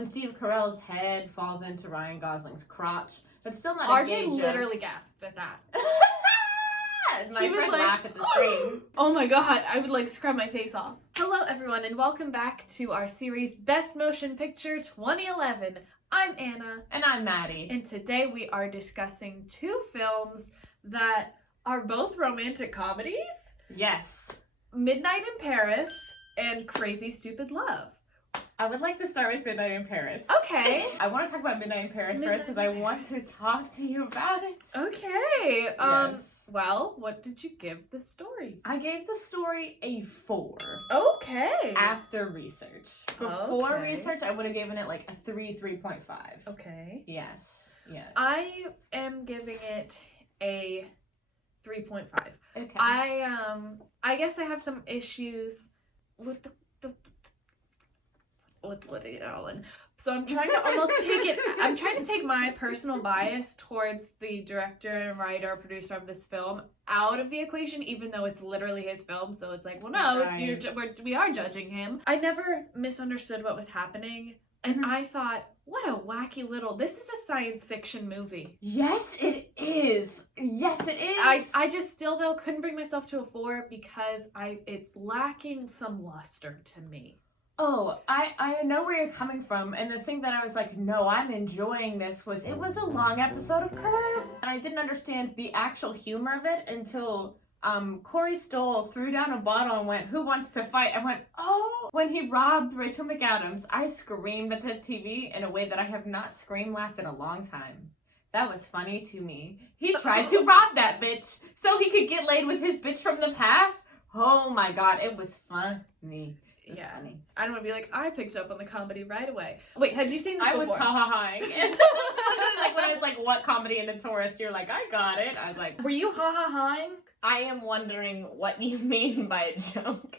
when Steve Carell's head falls into Ryan Gosling's crotch. That's still not a gay RJ joke. literally gasped at that. My friend laughed at the screen. Oh my god, I would like scrub my face off. Hello everyone and welcome back to our series Best Motion Picture 2011. I'm Anna. And I'm Maddie. And today we are discussing two films that are both romantic comedies. Yes. Midnight in Paris and Crazy Stupid Love. I would like to start with Midnight in Paris. Okay. I want to talk about Midnight in Paris first because I want to talk to you about it. Okay. Yes. Well, what did you give the story? I gave the story a 4. Okay. After research. Before Okay. research, I would have given it like a 3.5. Okay. Yes. Yes. I am giving it a 3.5. Okay. I guess I have some issues with with Woody Allen. So I'm trying to almost I'm trying to take my personal bias towards the director and writer, producer of this film out of the equation, even though it's literally his film. So it's like, well, no, Right. we are judging him. I never misunderstood what was happening. And I thought, what a wacky little, this is a science fiction movie. Yes, it is. Yes, it is. I just still though couldn't bring myself to a 4 because it's lacking some luster to me. Oh, I know where you're coming from, and the thing that I was like, no, I'm enjoying this was it was a long episode of Curb, and I didn't understand the actual humor of it until Corey Stoll threw down a bottle and went, "Who wants to fight?" I went, oh. When he robbed Rachel McAdams, I screamed at the TV in a way that I have not laughed in a long time. That was funny to me. He tried to rob that bitch so he could get laid with his bitch from the past. Oh my god, it was funny. Yeah. Funny. I don't want to be like, I picked up on the comedy right away. Wait, had you seen this I before? was ha-ha-haing. Like when I was like, what comedy in the tourist? You're like, I got it. I was like, Were you ha-ha-haing? I am wondering what you mean by a joke.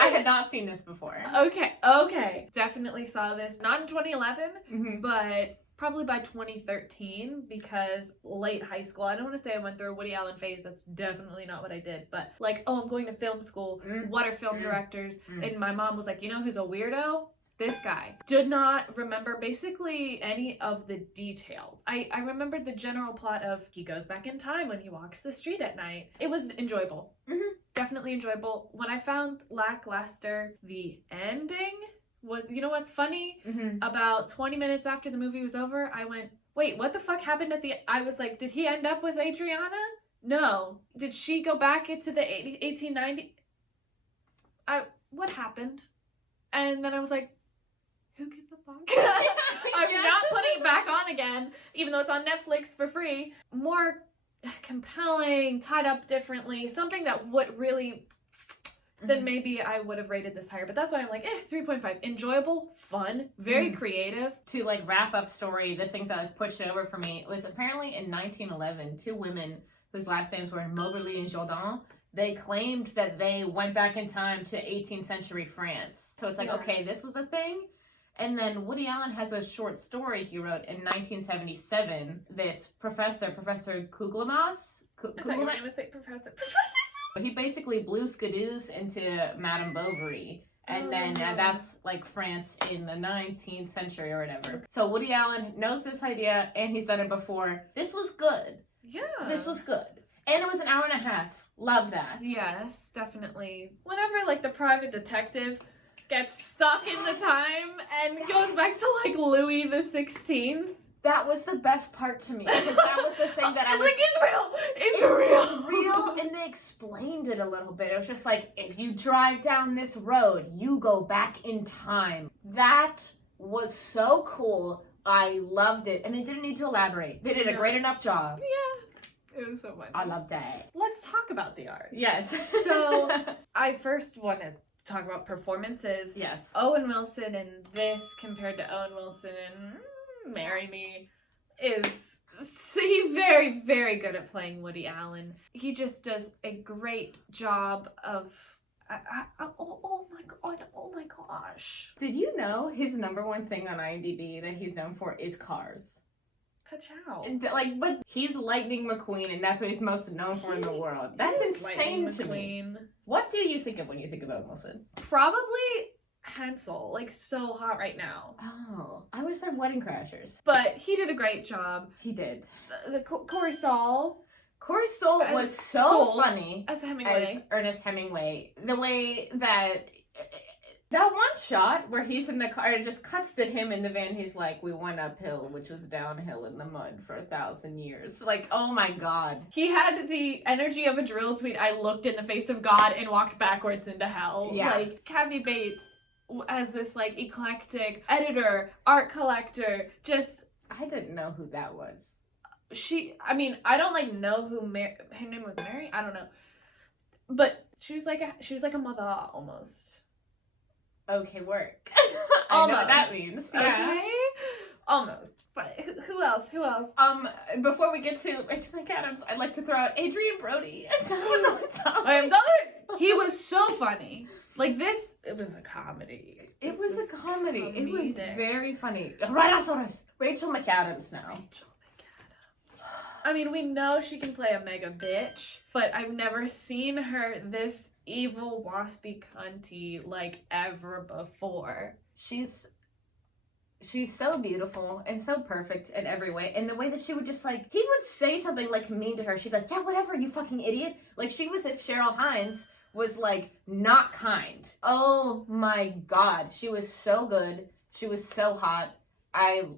I had not seen this before. Okay. Definitely saw this, not in 2011, Mm-hmm. but probably by 2013 because late high school. I don't want to say I went through a Woody Allen phase. That's definitely not what I did. But like, oh, I'm going to film school. What are film directors? And my mom was like, you know who's a weirdo? This guy. Did not remember basically any of the details. I remembered the general plot of he goes back in time when he walks the street at night. It was enjoyable. Definitely enjoyable. When I found lackluster, the ending was, you know what's funny? About 20 minutes after the movie was over, I went, wait, what the fuck happened at the, I was like, did he end up with Adriana? No. Did she go back into the 1890? What happened? And then I was like, who gives a fuck? I'm not putting it back on again, even though it's on Netflix for free. More compelling, tied up differently, something that would really, then maybe I would have rated this higher. But that's why I'm like, 3.5. Enjoyable, fun, very creative. To like wrap up story, the things that pushed it over for me was apparently in 1911, 2 women whose last names were Moberly and Jourdan, they claimed that they went back in time to 18th century France. So it's like, okay, this was a thing. And then Woody Allen has a short story he wrote in 1977. This Professor Kugelmass. I thought you were going to say Professor. He basically blew skidoos into Madame Bovary. And then that's like France in the 19th century or whatever. So Woody Allen knows this idea and he's done it before. This was good. Yeah. This was good. And it was an hour and a half. Love that. Yes, definitely. Whenever like the private detective gets stuck in the time and goes back to like Louis the 16th. That was the best part to me because that was the thing that I was like, it's real. It's real, and they explained it a little bit. It was just like, if you drive down this road, you go back in time. That was so cool. I loved it, and they didn't need to elaborate. They did a great enough job. Yeah, it was so fun. I loved it. Let's talk about the art. Yes. So I first want to talk about performances. Yes. Owen Wilson in this compared to Owen Wilson in Marry Me he's very, very good at playing Woody Allen. He just does a great job of oh my gosh. Did you know his number one thing on IMDb that he's known for is cars? Ka-chow. But he's Lightning McQueen, and that's what he's most known for in the world. That's insane to me. What do you think of when you think of Owen Wilson? Probably Hansel, like so hot right now. Oh, I just said Wedding Crashers. But he did a great job. He did. Corey Stoll. Corey Stoll was so Stoll funny as Hemingway. as Ernest Hemingway. The way that one shot where he's in the car, it just cuts to him in the van. He's like, we went uphill, which was downhill in the mud for 1,000 years. Like, oh my God. He had the energy of a drill tweet. I looked in the face of God and walked backwards into hell. Yeah. Like, Kathy Bates as this, like, eclectic editor, art collector, just... I didn't know who that was. I don't, like, know who her name was Mary? I don't know. But she was like a mother, almost. Okay, work. Almost. I know what that means. Yeah. Okay? Almost. But who else? Before we get to Rachel McAdams, I'd like to throw out Adrian Brody as I am done. He was so funny. Like this, it was a comedy. It was a comedy. Comedic. It was very funny. Rhinoceros. Rachel McAdams now. I mean, we know she can play a mega bitch, but I've never seen her this evil, waspy cunty like ever before. She's so beautiful and so perfect in every way. And the way that she would just like, he would say something like mean to her. She'd be like, yeah, whatever, you fucking idiot. Like she was if Cheryl Hines was like not kind. Oh my God. She was so good. She was so hot. I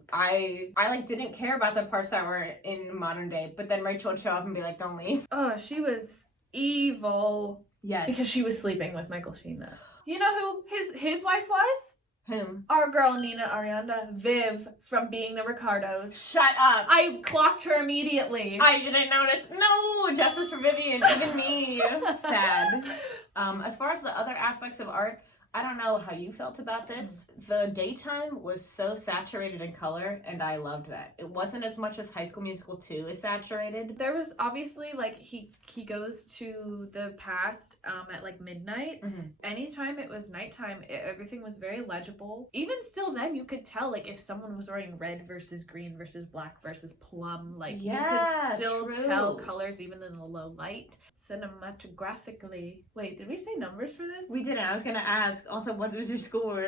like didn't care about the parts that were in modern day, but then Rachel would show up and be like, don't leave. Oh, she was evil. Yes. Because she was sleeping with Michael Sheena. You know who his wife was? Whom? Our girl Nina Arianda, Viv from Being the Ricardos. Shut up. I clocked her immediately. I didn't notice. No, justice for Vivian. Even me. Sad. As far as the other aspects of art, I don't know how you felt about this. The daytime was so saturated in color, and I loved that. It wasn't as much as High School Musical 2 is saturated. There was obviously, like, he goes to the past at, like, midnight. Mm-hmm. Anytime it was nighttime, everything was very legible. Even still then, you could tell, like, if someone was wearing red versus green versus black versus plum. Like, you could still tell colors even in the low light. Cinematographically. Wait, did we say numbers for this? We didn't. I was gonna ask. Also, what was your score?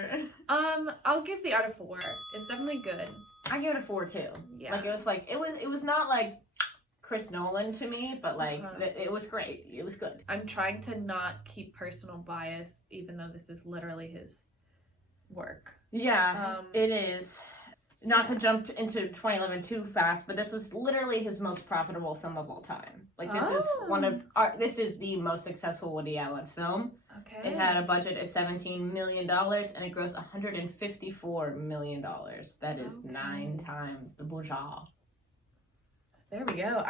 I'll give the art a 4. It's definitely good. I give it a 4 too. Yeah. Like it was not like Chris Nolan to me, but like it was great. It was good. I'm trying to not keep personal bias, even though this is literally his work. Yeah, it is. Not to jump into 2011 too fast, but this was literally his most profitable film of all time. Like this is the most successful Woody Allen film. Okay. It had a budget of $17 million and it grossed $154 million. That is 9 times the budget. There we go.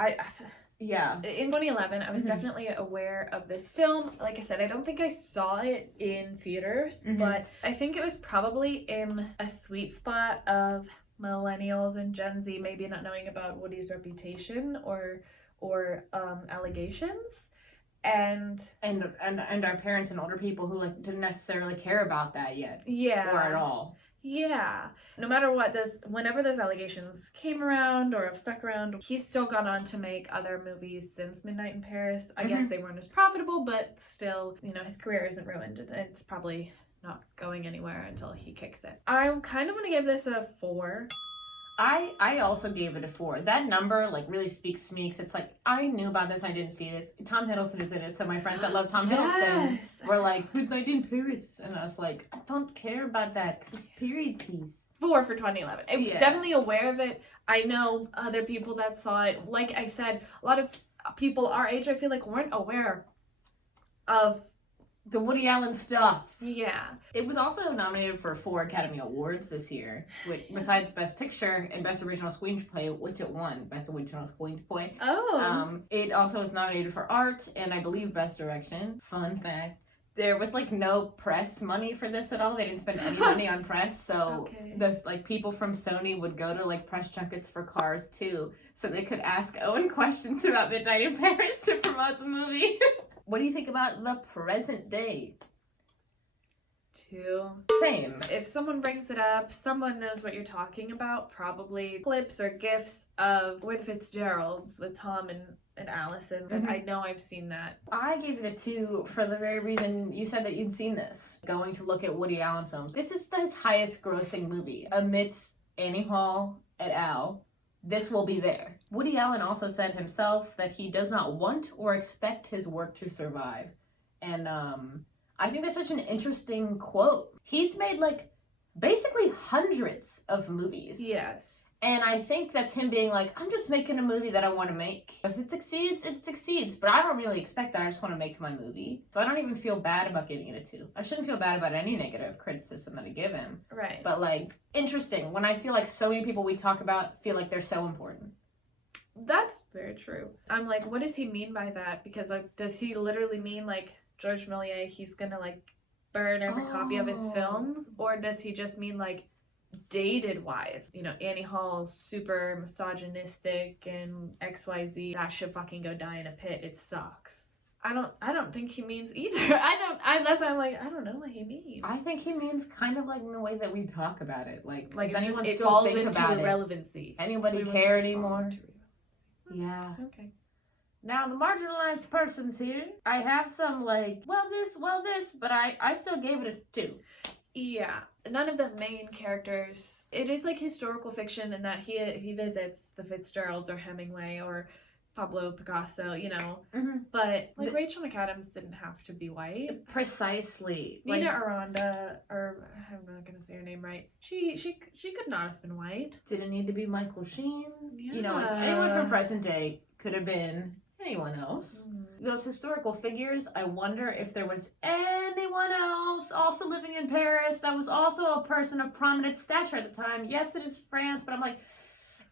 Yeah. In 2011, I was definitely aware of this film. Like I said, I don't think I saw it in theaters, but I think it was probably in a sweet spot of millennials and Gen Z maybe not knowing about Woody's reputation or allegations. And our parents and older people who like didn't necessarily care about that yet. Yeah. Or at all. Yeah. No matter what, whenever those allegations came around or have stuck around, he's still gone on to make other movies since Midnight in Paris. I guess they weren't as profitable, but still, his career isn't ruined. It's probably not going anywhere until he kicks it. I kind of want to give this a 4. I also gave it a 4. That number like really speaks to me because it's like I knew about this, I didn't see this. Tom Hiddleston is in it, so my friends that love Tom Hiddleston were like, Midnight in Paris, and I was like, I don't care about that because it's a period piece. 4 for 2011. I'm definitely aware of it. I know other people that saw it. Like I said, a lot of people our age, I feel like, weren't aware of the Woody Allen stuff. Yeah. It was also nominated for 4 Academy Awards this year, which, besides Best Picture and Best Original Screenplay, which it won Best Original Screenplay. Oh. It also was nominated for Art and I believe Best Direction. Fun fact. There was like no press money for this at all. They didn't spend any money on press, so those like people from Sony would go to like press junkets for Cars too, so they could ask Owen questions about Midnight in Paris to promote the movie. What do you think about the present day? 2. Same. If someone brings it up, someone knows what you're talking about. Probably clips or gifs of With Fitzgeralds with Tom and Allison. But I know I've seen that. I gave it a 2 for the very reason you said that you'd seen this. Going to look at Woody Allen films. This is his highest grossing movie amidst Annie Hall et al., this will be there. Woody Allen also said himself that he does not want or expect his work to survive. And I think that's such an interesting quote. He's made like basically hundreds of movies. Yes. And I think that's him being like, I'm just making a movie that I want to make. If it succeeds, it succeeds. But I don't really expect that. I just want to make my movie. So I don't even feel bad about giving it a 2. I shouldn't feel bad about any negative criticism that I give him. Right. But like, interesting. When I feel like so many people we talk about feel like they're so important. That's very true. I'm like, what does he mean by that? Because like, does he literally mean like George Méliès, he's gonna like burn every copy of his films? Or does he just mean like dated wise? You know, Annie Hall's super misogynistic and XYZ. That should fucking go die in a pit. It sucks. I don't think he means either. That's why I'm like, I don't know what he means. I think he means kind of like in the way that we talk about it. Like does anyone it still falls think into about irrelevancy. Anybody So care it wants to fall anymore? into Yeah. Okay. Now the marginalized persons here, I have some like, well this, but I still gave it a 2. Yeah, none of the main characters. It is like historical fiction in that he visits the Fitzgeralds or Hemingway or Pablo Picasso, you know. Mm-hmm. But like Rachel McAdams didn't have to be white. Precisely. Nina Aranda, or I'm not gonna say her name right. She could not have been white. Didn't need to be Michael Sheen. Yeah. You know, like anyone from present day could have been anyone else. Those historical figures, I wonder if there was anyone else also living in Paris that was also a person of prominent stature at the time. Yes, it is France, but I'm like,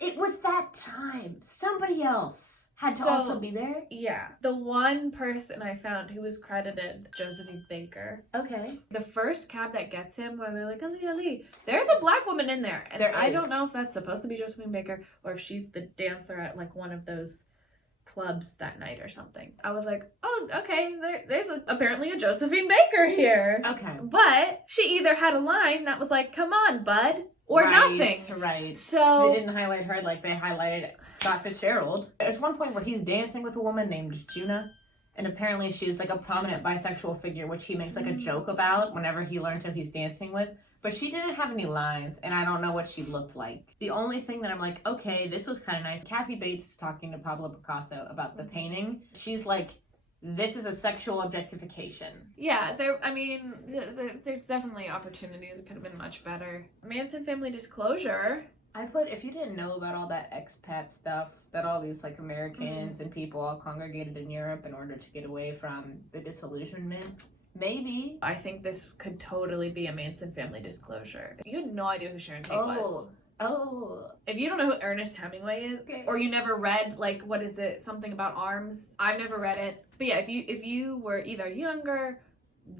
it was that time. Somebody else had to also be there. Yeah. The one person I found who was credited, Josephine Baker. Okay. The first cab that gets him, where they're like, Ali, Ali, there's a black woman in there. And I don't know if that's supposed to be Josephine Baker or if she's the dancer at like one of those clubs that night or something. I was like, oh, okay, there's apparently a Josephine Baker here. Okay. But she either had a line that was like, come on, bud, or nothing. Right. So they didn't highlight her like they highlighted Scott Fitzgerald. There's one point where he's dancing with a woman named Juna, and apparently she's like a prominent bisexual figure, which he makes like a joke about whenever he learns who he's dancing with. But she didn't have any lines, and I don't know what she looked like. The only thing that I'm like, okay, this was kind of nice. Kathy Bates is talking to Pablo Picasso about the painting. She's like, this is a sexual objectification. Yeah, there's definitely opportunities. It could have been much better. Manson family disclosure. I put, if you didn't know about all that expat stuff, that all these like Americans and people all congregated in Europe in order to get away from the disillusionment, maybe. I think this could totally be a Manson family disclosure. You had no idea who Sharon Tate was. Oh. If you don't know who Ernest Hemingway is, Okay. or you never read, like, what is it, something about arms? I've never read it. But yeah, if you were either younger,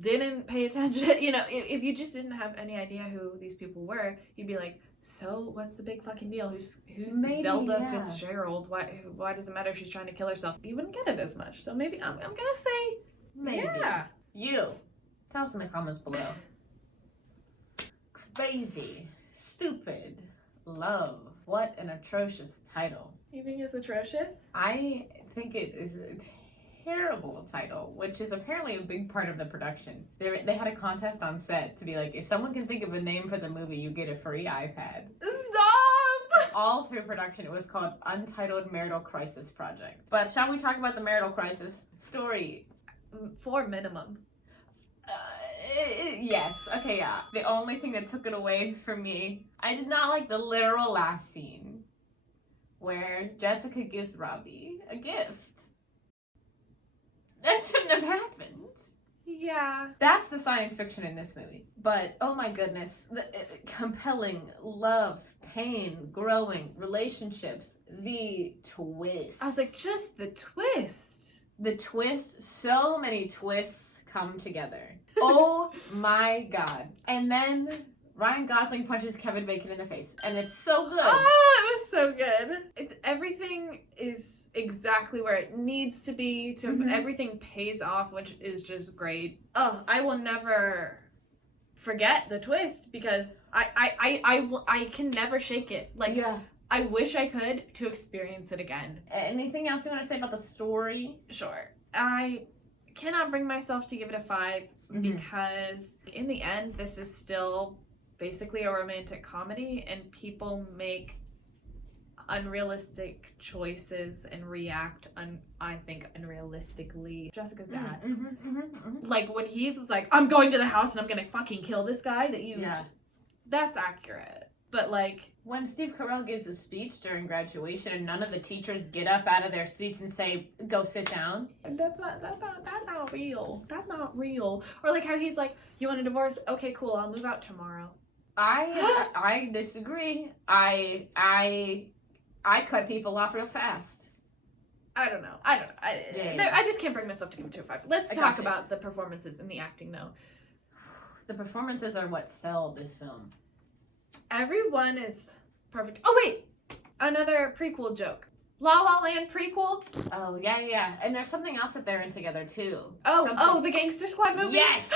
didn't pay attention, you know, if you just didn't have any idea who these people were, you'd be like, so what's the big fucking deal? Who's Maybe, Zelda Fitzgerald? Why does it matter if she's trying to kill herself? You wouldn't get it as much. So maybe I'm gonna say Maybe. yeah. You. Tell us in the comments below. Crazy. Stupid. Love. What an atrocious title. You think it's atrocious? I think it is a terrible title, which is apparently a big part of the production. They had a contest on set to be like, if someone can think of a name for the movie, you get a free iPad. Stop! All through production, it was called Untitled Marital Crisis Project. But shall we talk about the marital crisis story? 4 minimum. Yes. Okay, yeah. The only thing that took it away from me, I did not like the literal last scene where Jessica gives Robbie a gift. That shouldn't have happened. Yeah. That's the science fiction in this movie. But, oh my goodness, the compelling love, pain, growing, relationships, the twist. I was like, just the twist. The twist, so many twists come together. Oh my god. And then Ryan Gosling punches Kevin Bacon in the face, and it's so good. Oh, it was so good. Everything is exactly where it needs to be. Everything pays off, which is just great. Oh, I will never forget the twist because I can never shake it. Like, yeah. I wish I could to experience it again. Anything else you want to say about the story? Sure. I cannot bring myself to give it a 5 because in the end, this is still basically a romantic comedy, and people make unrealistic choices and react I think unrealistically. Jessica's dad. Like when he was like, I'm going to the house and I'm gonna fucking kill this guy that you that's accurate. But like when Steve Carell gives a speech during graduation and none of the teachers get up out of their seats and say, go sit down. That's not real. That's not real. Or like how he's like, you want a divorce? Okay, cool, I'll move out tomorrow. I disagree. I cut people off real fast. I don't know. I just can't bring myself to give it to a 5. Let's talk about the performances and the acting, though. The performances are what sell this film. Everyone is perfect. Oh, wait! Another prequel joke. La La Land prequel? Oh, yeah. And there's something else that they're in together, too. Oh, the Gangster Squad movie? Yes!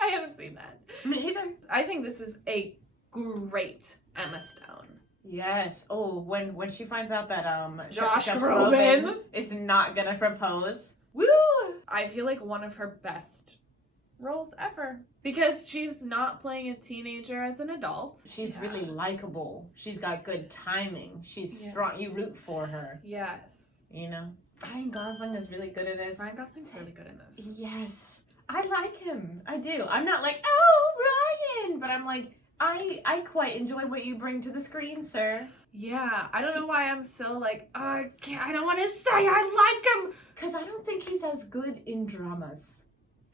I haven't seen that. Me either. I think this is a great Emma Stone. Yes. Oh, when she finds out that Josh Groban is not gonna propose. Woo! I feel like one of her best roles ever, because she's not playing a teenager as an adult. She's really likable. She's got good timing. She's strong. You root for her. Yes. You know? Ryan Gosling is really good at this. Ryan Gosling's really good in this. Yes. I like him. I do. I'm not like, oh, Ryan! But I'm like, I quite enjoy what you bring to the screen, sir. Yeah, I don't know why I'm so like, I don't want to say I like him. Because I don't think he's as good in dramas.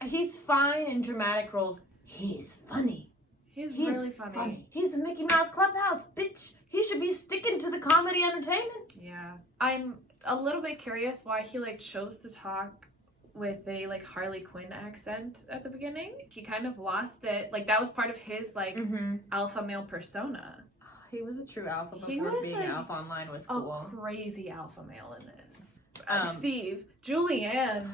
He's fine in dramatic roles. He's funny. He's really funny. He's a Mickey Mouse Clubhouse, bitch. He should be sticking to the comedy entertainment. Yeah. I'm a little bit curious why he like chose to talk with a like Harley Quinn accent at the beginning. He kind of lost it. Like that was part of his like alpha male persona. He was a true alpha before being like, alpha online was cool. A crazy alpha male in this. Steve, Julianne.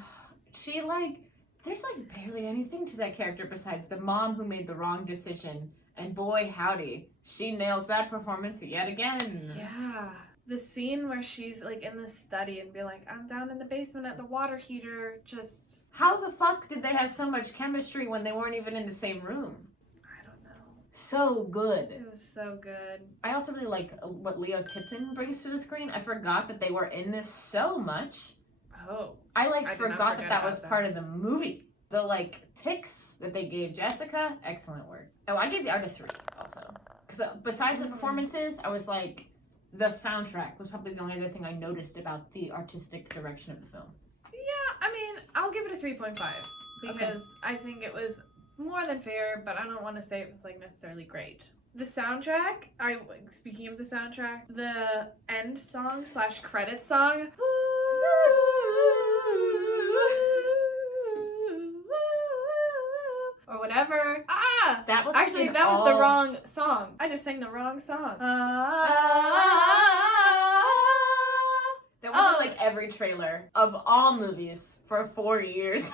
She like, there's like barely anything to that character besides the mom who made the wrong decision. And boy, howdy, she nails that performance yet again. Yeah. The scene where she's like in the study and be like, I'm down in the basement at the water heater, just... How the fuck did they have so much chemistry when they weren't even in the same room? I don't know. So good. It was so good. I also really like what Leo Tipton brings to the screen. I forgot that they were in this so much. Oh. I forgot that was part of the movie. The like tics that they gave Jessica, excellent work. Oh, I gave the art a 3 also. Because besides the performances, I was like... The soundtrack was probably the only other thing I noticed about the artistic direction of the film. Yeah, I mean, I'll give it a 3.5 because I think it was more than fair, but I don't want to say it was like necessarily great. The soundtrack, speaking of the soundtrack, the end song / credit song. Or whatever. That was the wrong song. I just sang the wrong song. That was in like every trailer of all movies for 4 years.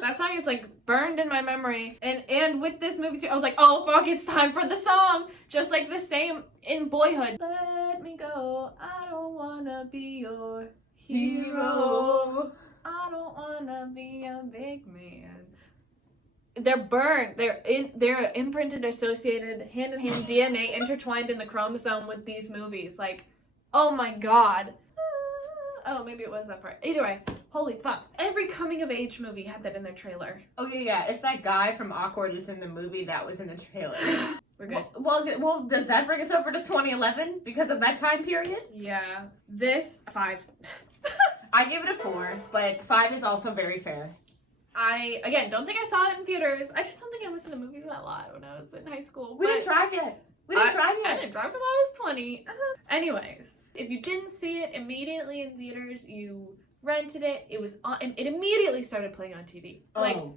That song is like burned in my memory. And with this movie too, I was like, oh fuck, it's time for the song. Just like the same in Boyhood. Let me go. I don't wanna be your hero. I don't wanna be a big man. They're burned. They're imprinted, associated, hand-in-hand DNA intertwined in the chromosome with these movies. Like, oh my god. Oh, maybe it was that part. Either way, holy fuck. Every coming-of-age movie had that in their trailer. Oh yeah. If that guy from Awkward is in the movie, that was in the trailer. We're good. Well, does that bring us over to 2011 because of that time period? Yeah. This 5. I give it a 4, but 5 is also very fair. I, again, don't think I saw it in theaters. I just don't think I went to the movies a lot when I was in high school. We didn't drive yet. I didn't drive till I was 20. Anyways, if you didn't see it immediately in theaters, you rented it. It was on, and it immediately started playing on TV.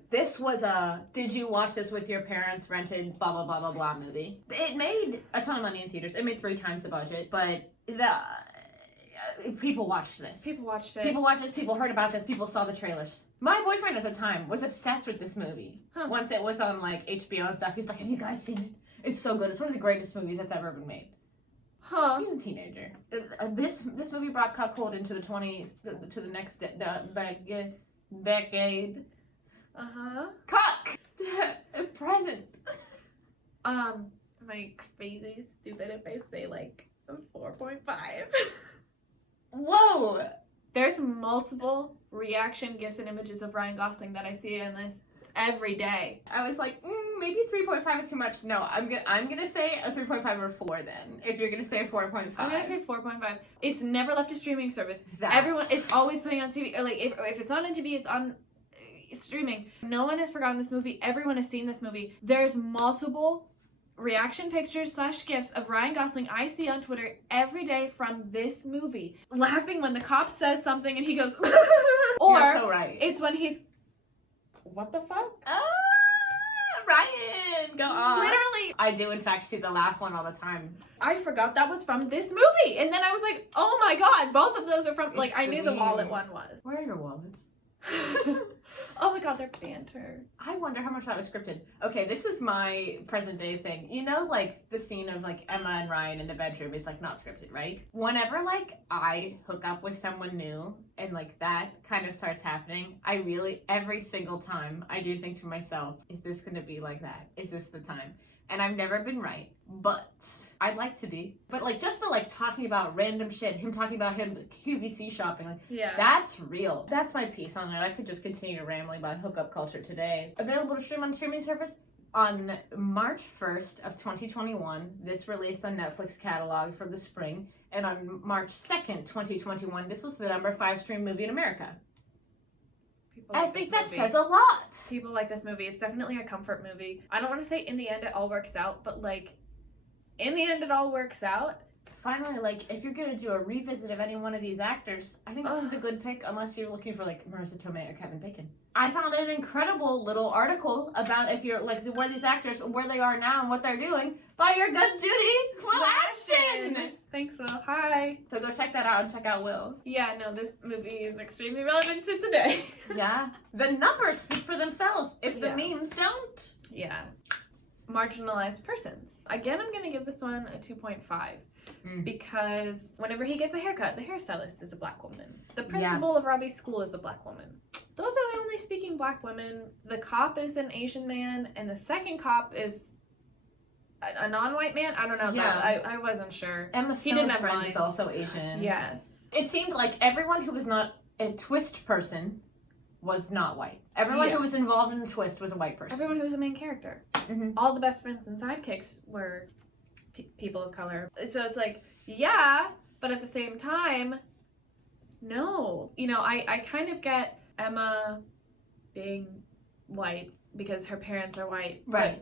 This was a, did you watch this with your parents rented blah, blah, blah, blah, blah movie? It made a ton of money in theaters. It made 3 times the budget, but people watched this. People watched it. People watched this. People heard about this. People saw the trailers. My boyfriend at the time was obsessed with this movie. Once it was on like HBO and stuff, he's like, have you guys seen it? It's so good. It's one of the greatest movies that's ever been made. He's a teenager. This movie brought cuckold into to the next decade. Uh-huh. Cuck! Present. Am I crazy stupid if I say like a 4.5? Whoa! There's multiple reaction gifs and images of Ryan Gosling that I see in this every day. I was like, maybe 3.5 is too much. No, I'm gonna say a 3.5 or 4 then. If you're gonna say a 4.5. I'm gonna say 4.5. It's never left a streaming service. That's... Everyone is always putting on TV. Or like if it's not on TV, it's on streaming. No one has forgotten this movie. Everyone has seen this movie. There's multiple reaction pictures / gifs of Ryan Gosling I see on Twitter every day from this movie. Laughing when the cop says something and he goes, or you're so right. It's when he's, what the fuck? Ryan, go on. Literally. I do in fact see the laugh one all the time. I forgot that was from this movie. And then I was like, oh my god, both of those are from, like, It's I knew the wallet one was. Where are your wallets? Oh my god, they're banter. I wonder how much that was scripted. Okay, this is my present day thing. You know, like the scene of like Emma and Ryan in the bedroom is like not scripted, right? Whenever like I hook up with someone new and like that kind of starts happening, I really, every single time I do think to myself, is this gonna be like that? Is this the time? And I've never been right, but I'd like to be. But like just the like talking about random shit, him talking about him QVC shopping, like Yeah. that's real. That's my piece on it. I could just continue to rambling about hookup culture today. Available to stream on streaming service on March 1st of 2021. This released on Netflix catalog for the spring, and on March 2nd, 2021, this was the number 5 stream movie in America. I think that says a lot. People like this movie. It's definitely a comfort movie. I don't want to say in the end it all works out, but like in the end it all works out. Finally, like if you're gonna do a revisit of any one of these actors, I think this is a good pick unless you're looking for like Marissa Tomei or Kevin Bacon. I found an incredible little article about if you're like where these actors, where they are now and what they're doing by your good Judy Will Ashton. Thanks, Will. Hi. So go check that out and check out Will. Yeah, no, this movie is extremely relevant to today. Yeah. The numbers speak for themselves if the Yeah. memes don't. Yeah. Marginalized persons. Again, I'm going to give this one a 2.5 because whenever he gets a haircut, the hairstylist is a black woman. The principal of Robbie's school is a black woman. Those are the only speaking black women. The cop is an Asian man, and the second cop is a non-white man. I don't know. Yeah. I wasn't sure. Emma He didn't Stone's have friend lines. is also Asian. Yes. It seemed like everyone who was not a twist person was not white. Everyone who was involved in the twist was a white person. Everyone who was a main character. Mm-hmm. All the best friends and sidekicks were people of color. So it's like, yeah, but at the same time, no. You know, I kind of get Emma being white because her parents are white. Right.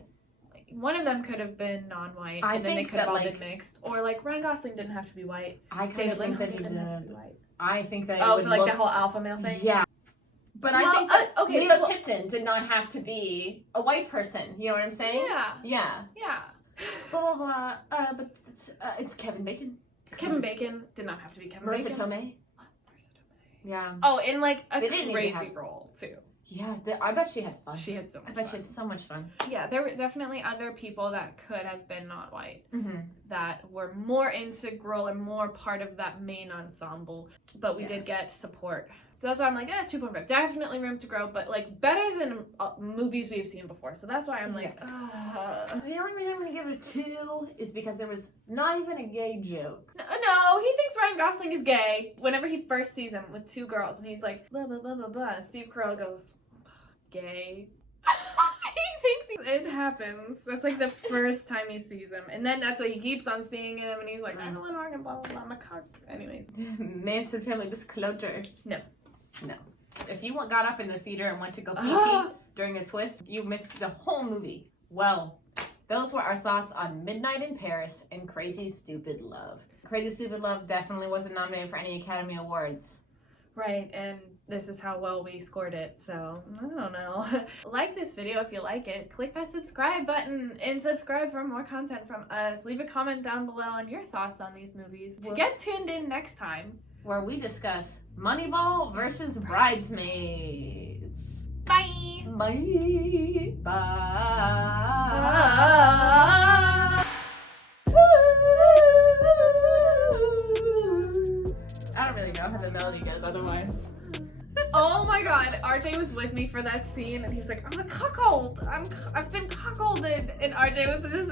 But one of them could have been non-white, I and then they think could have that, all like- been mixed. Or like Ryan Gosling didn't have to be white. I kind David of think that Lincoln he didn't have to be did. white. I think that Oh, it for would like the look... whole alpha male thing? Yeah. But Well, I think okay, Leo well- Tipton did not have to be a white person. You know what I'm saying? Yeah. Yeah. Yeah. Blah, blah, blah. But it's Kevin Bacon. Kevin Bacon did not have to be Kevin Marissa Bacon. Tomei. Yeah. Oh, in like a They didn't even crazy have- role too. Yeah, I bet she had fun. She had so much I bet fun. she had so much fun. Yeah, there were definitely other people that could have been not white Mm-hmm. that were more integral and more part of that main ensemble, but we did get support. So that's why I'm like, 2.5. Definitely room to grow, but like better than movies we've seen before. So that's why I'm like, The only reason I'm going to give it a 2 is because there was not even a gay joke. No, he thinks Ryan Gosling is gay whenever he first sees him with 2 girls, and he's like, blah, blah, blah, blah, blah. And Steve Carell goes, gay. He thinks it happens. That's like the first time he sees him. And then that's why he keeps on seeing him, and he's like, I don't want to blah, blah, blah, my cock. Anyways. Manson family disclosure. No. No. If you got up in the theater and went to go pee during a twist, you missed the whole movie. Well, those were our thoughts on Midnight in Paris and Crazy Stupid Love. Crazy Stupid Love definitely wasn't nominated for any Academy Awards. Right, and this is how well we scored it, so I don't know. Like this video if you like it, click that subscribe button and subscribe for more content from us. Leave a comment down below on your thoughts on these movies. Get tuned in next time, where we discuss Moneyball versus Bridesmaids. Bye! Bye. Bye. I don't really know how the melody goes otherwise. Oh my god! god, RJ was with me for that scene, and he's like, I'm a cuckold. I've been cuckolded, and RJ was just